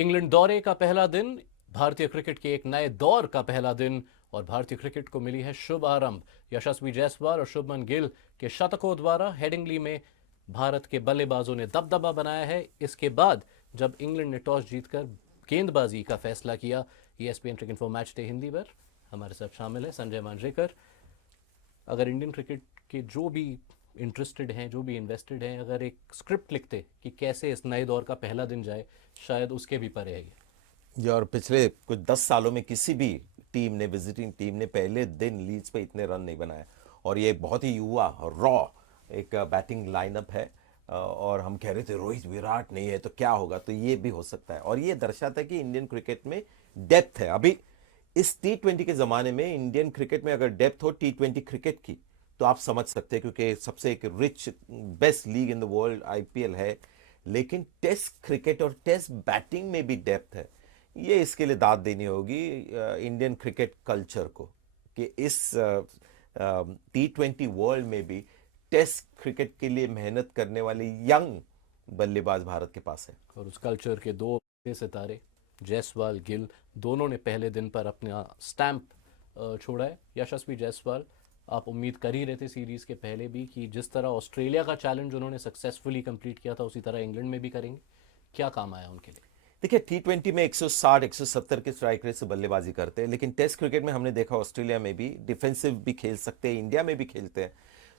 England दौरे का पहला दिन, भारतीय क्रिकेट के एक नए दौर का पहला दिन और भारतीय क्रिकेट को मिली है शुभ आरंभ। यशस्वी जायसवाल और शुभमन गिल के शतकों द्वारा हेडिंगली में भारत के बल्लेबाजों ने दबदबा बनाया है। इसके बाद जब इंग्लैंड ने टॉस जीतकर गेंदबाजी का फैसला किया। ESPN cricket for match day Hindi पर हमारे साथ शामिल है संजय मांजरेकर। अगर इंडियन क्रिकेट के जो भी इंटरेस्टेड हैं, जो भी इन्वेस्टेड हैं, अगर एक स्क्रिप्ट लिखते कि कैसे इस नए दौर का पहला दिन जाए, शायद उसके भी परे है ये। जी, और पिछले कुछ 10 सालों में किसी भी टीम ने, विजिटिंग टीम ने पहले दिन लीड्स पे इतने रन नहीं बनाए। और ये एक बहुत ही युवा रॉ एक बैटिंग लाइनअप है। और हम कह रहे थे रोहित विराट नहीं है तो क्या होगा, तो ये भी हो सकता है। और ये दर्शाता है कि इंडियन क्रिकेट में डेप्थ है। अभी इस T20 के ज़माने में इंडियन क्रिकेट में अगर डेप्थ हो T20 क्रिकेट की, तो आप समझ सकते हैं, क्योंकि सबसे एक rich best league in the world IPL है। लेकिन टेस्ट क्रिकेट और टेस्ट बैटिंग में भी डेप्थ है। ये इसके लिए दाद देनी होगी इंडियन क्रिकेट कल्चर को, कि इस T20 वर्ल्ड में भी टेस्ट क्रिकेट के लिए मेहनत करने वाले यंग बल्लेबाज भारत के पास है। और उस कल्चर के दो बड़े सितारे जायसवाल गिल दोनों ने पहले दिन पर अपना स्टैंप छोड़ा है। यशस्वी जायसवाल, आप उम्मीद कर ही रहे थे सीरीज के पहले भी कि जिस तरह ऑस्ट्रेलिया का चैलेंज उन्होंने सक्सेसफुली कंप्लीट किया था उसी तरह इंग्लैंड में भी करेंगे। क्या काम आया उनके लिए? देखिए, T20 में 160 170 के स्ट्राइक रेट से बल्लेबाजी करते हैं, लेकिन टेस्ट क्रिकेट में हमने देखा ऑस्ट्रेलिया में भी डिफेंसिव भी खेल सकते हैं, इंडिया में भी खेलते हैं।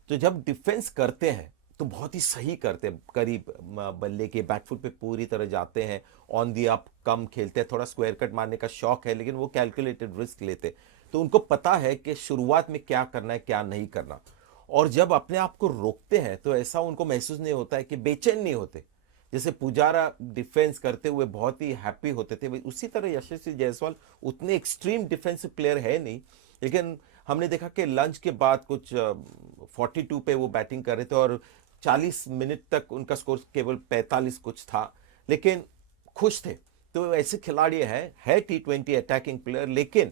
तो जब डिफेंस करते हैं तो बहुत ही सही करते हैं, करीब बल्ले के बैकफुट पे पूरी तरह जाते हैं, ऑन दी अप कम खेलते हैं। थोड़ा स्क्वायर कट मारने का शौक है, लेकिन वो कैलकुलेटेड रिस्क लेते हैं। तो उनको पता है कि शुरुआत में क्या करना है, क्या नहीं करना। और जब अपने आप को रोकते हैं तो ऐसा उनको महसूस नहीं होता है, कि बेचैन नहीं होते। जैसे पुजारा डिफेंस करते हुए बहुत ही हैप्पी होते थे, उसी तरह यशस्वी जायसवाल उतने एक्सट्रीम डिफेंसिव प्लेयर है नहीं। लेकिन हमने देखा कि लंच के बाद कुछ 42 पे वो बैटिंग कर रहे थे, और 40 मिनट तक उनका स्कोर केवल 45 कुछ था, लेकिन खुश थे। तो ऐसे खिलाड़ी है T20 अटैकिंग प्लेयर, लेकिन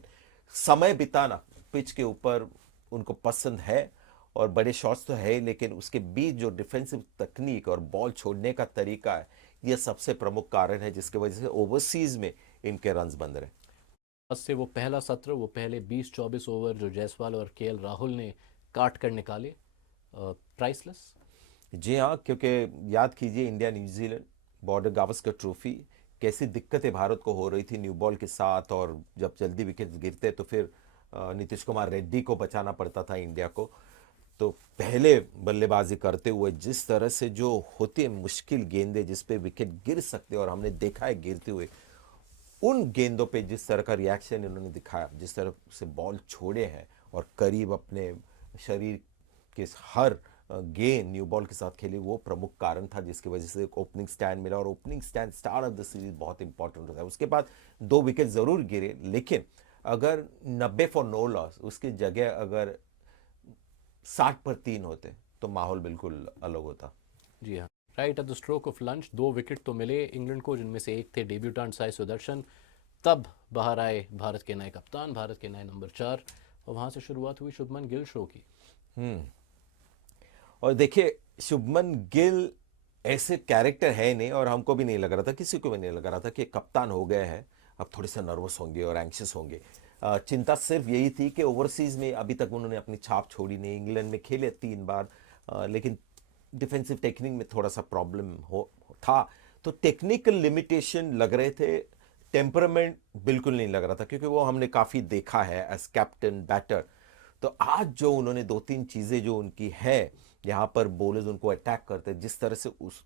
समय बिताना पिच के ऊपर उनको पसंद है। और बड़े शॉट्स तो है, लेकिन उसके बीच जो डिफेंसिव तकनीक और बॉल छोड़ने का तरीका है, यह सबसे प्रमुख कारण है जिसकी वजह से ओवरसीज में इनके रन्स बन रहे। बस से वो पहला सत्र, वो पहले 20-24 ओवर जो जायसवाल और KL राहुल ने काट कर निकाले, प्राइसलेस। जी हाँ, क्योंकि याद कीजिए India New Zealand border Gavaskar trophy, कैसी दिक्कतें भारत को हो रही थी न्यू बॉल के साथ, और जब जल्दी विकेट गिरते तो फिर नीतीश कुमार रेड्डी को बचाना पड़ता था इंडिया को। तो पहले बल्लेबाजी करते हुए जिस तरह से जो होती है मुश्किल गेंदें जिस पे विकेट गिर सकते, और हमने देखा है गिरते हुए, उन गेंदों पे जिस तरह का रिएक्शन इन्होंने दिखाया, जिस तरह से बॉल छोड़े हैं और करीब अपने शरीर के हर गेंद न्यू बॉल के साथ खेली, वो प्रमुख कारण था जिसकी वजह से एक ओपनिंग स्टैंड मिला। और opening stand start of the series बहुत इंपॉर्टेंट होता है। उसके बाद 2 विकेट जरूर गिरे, लेकिन अगर 90 फॉर नो लॉस उसकी जगह अगर 60 पर 3 होते तो माहौल बिल्कुल अलग होता। जी हाँ, right at the stroke of lunch 2 wicket तो मिले इंग्लैंड को, जिनमें से एक थे डेब्यूटेंट साई सुदर्शन। तब बाहर आए भारत के नए कप्तान, भारत के नए नंबर 4, और वहां से शुरुआत हुई शुभमन गिल शो की। और देखिए, शुभमन गिल ऐसे कैरेक्टर है नहीं, और हमको भी नहीं लग रहा था, किसी को भी नहीं लग रहा था कि कप्तान हो गए हैं अब थोड़े से नर्वस होंगे और एंक्शियस होंगे। चिंता सिर्फ यही थी कि ओवरसीज में अभी तक उन्होंने अपनी छाप छोड़ी नहीं। इंग्लैंड में खेले 3 बार, लेकिन डिफेंसिव टेक्निक में थोड़ा सा प्रॉब्लम हो था। तो टेक्निकल लिमिटेशन लग रहे थे, टेम्परामेंट बिल्कुल नहीं लग रहा था, क्योंकि वो हमने काफ़ी देखा है एज कैप्टन बैटर। तो आज जो उन्होंने 2-3 चीज़ें जो उनकी है, यहाँ पर बॉलर्स उनको अटैक करते हैं, जिस तरह से उस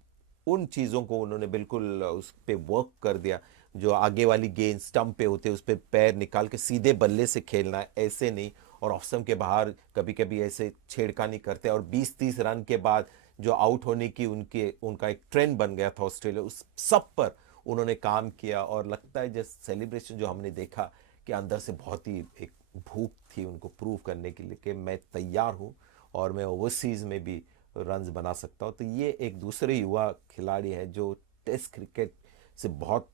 उन चीज़ों को उन्होंने बिल्कुल उस पर वर्क कर दिया। जो आगे वाली गेंद स्टंप पे होते, उस पर पैर निकाल के सीधे बल्ले से खेलना है, ऐसे नहीं। और ऑफ स्टंप के बाहर कभी कभी ऐसे छेड़खानी करते हैं, और 20-30 रन के बाद जो आउट होने की उनका एक ट्रेंड बन गया था ऑस्ट्रेलिया, उस सब पर उन्होंने काम किया। और लगता है जैसे सेलिब्रेशन जो हमने देखा, कि अंदर से बहुत ही एक भूख थी उनको प्रूव करने के लिए कि मैं तैयार हूँ और मैं ओवरसीज में भी रन्स बना सकता हूँ। तो ये एक दूसरे युवा खिलाड़ी हैं जो टेस्ट क्रिकेट से बहुत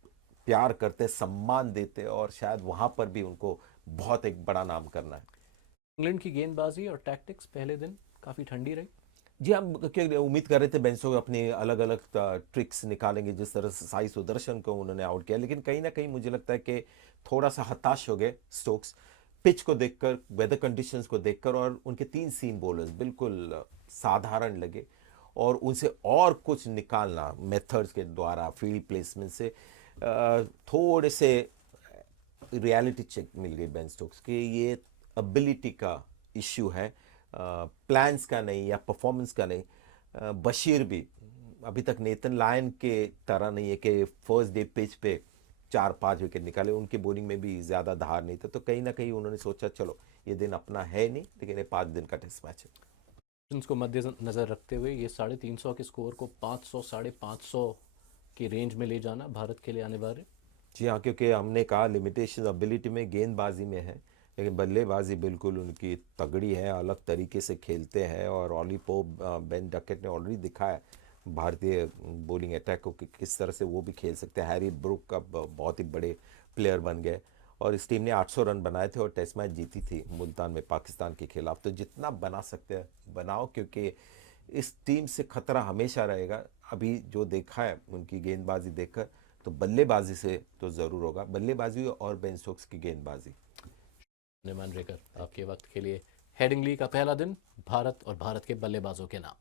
प्यार करते, सम्मान देते, और शायद वहाँ पर भी उनको बहुत एक बड़ा नाम करना है। इंग्लैंड की गेंदबाजी और टैक्टिक्स पहले दिन काफ़ी ठंडी रही। जी, हम उम्मीद कर रहे थे बेन स्टोक्स अपनी अलग अलग ट्रिक्स निकालेंगे, जिस तरह से साई सुदर्शन को उन्होंने आउट किया, लेकिन कहीं ना कहीं मुझे लगता है कि थोड़ा सा हताश हो गए स्टोक्स, पिच को देखकर, वेदर कंडीशंस को देखकर, और उनके 3 सीम बॉलर्स बिल्कुल साधारण लगे, और उनसे और कुछ निकालना मेथड्स के द्वारा, फील्ड प्लेसमेंट से थोड़े से रियलिटी चेक मिल गई बेन स्टोक्स की। ये एबिलिटी का इश्यू है, प्लान्स का नहीं या परफॉर्मेंस का नहीं। बशीर भी अभी तक नेथन लायन के तरह नहीं है कि फर्स्ट डे पिच पे 4-5 विकेट निकाले, उनकी बॉलिंग में भी ज़्यादा धार नहीं था, तो कहीं ना कहीं उन्होंने सोचा चलो ये दिन अपना है नहीं, लेकिन ये 5 दिन का टेस्ट मैच है। को मद्देनजर रखते हुए ये 350 के स्कोर को 500 550 की रेंज में ले जाना भारत के लिए अनिवार्य। जी हाँ, क्योंकि हमने कहा लिमिटेशन एबिलिटी में, गेंदबाजी में है, लेकिन बल्लेबाजी बिल्कुल उनकी तगड़ी है, अलग तरीके से खेलते हैं, और ऑली पोप, बेन डकेट ने ऑलरेडी दिखाया भारतीय बॉलिंग अटैक को कि किस तरह से वो भी खेल सकते हैं। हैरी ब्रुक अब बहुत ही बड़े प्लेयर बन गए, और इस टीम ने 800 रन बनाए थे और टेस्ट मैच जीती थी मुल्तान में पाकिस्तान के खिलाफ। तो जितना बना सकते हैं बनाओ, क्योंकि इस टीम से खतरा हमेशा रहेगा। अभी जो देखा है उनकी गेंदबाजी देखकर, तो बल्लेबाजी से तो ज़रूर होगा, बल्लेबाजी और बेन स्टोक्स की गेंदबाजी। मानरेकर, आपके वक्त के लिए हेडिंगली का पहला दिन भारत और भारत के बल्लेबाजों के नाम।